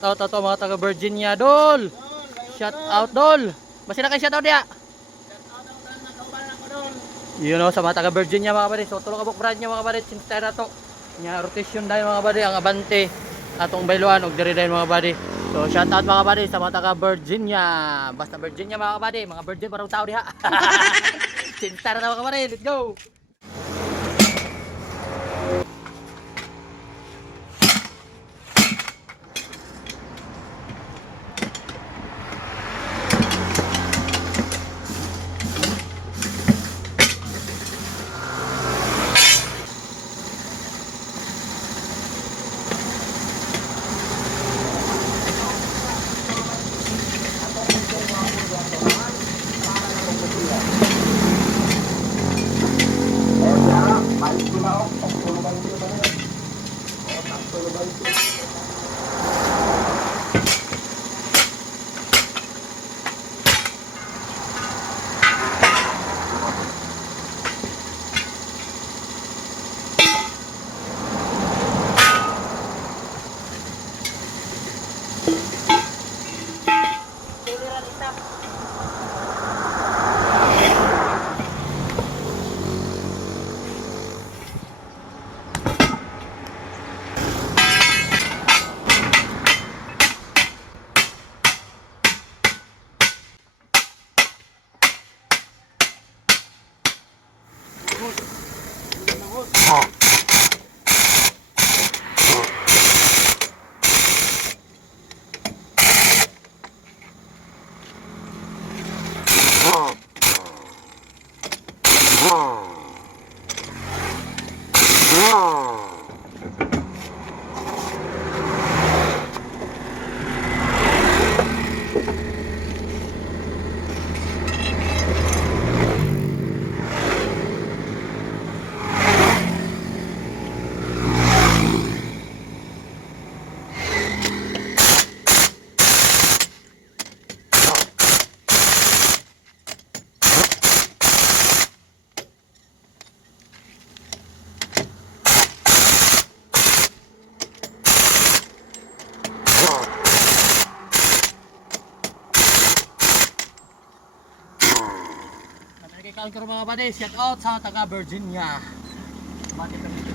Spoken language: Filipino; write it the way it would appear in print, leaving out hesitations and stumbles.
Shout out to mga taga Virginia, Dol. Shout out, Dol. Basta na kayo shout out dia. Yun o, sa mga taga Virginia mga kabady. So tulong kabuk brand niya mga kabady. Sinta na to. Nya rotation dahil mga kabady. Ang abante. Atong bailuan. Og diri dahil mga kabady. So shout out mga kabady sa mga taga Virginia. Basta Virginia mga kabady. Mga virgin parang tao diha. Sinta na mga kabady. Let's go. Kaon ko mga kabady, shout out sa taga Virginia. Bati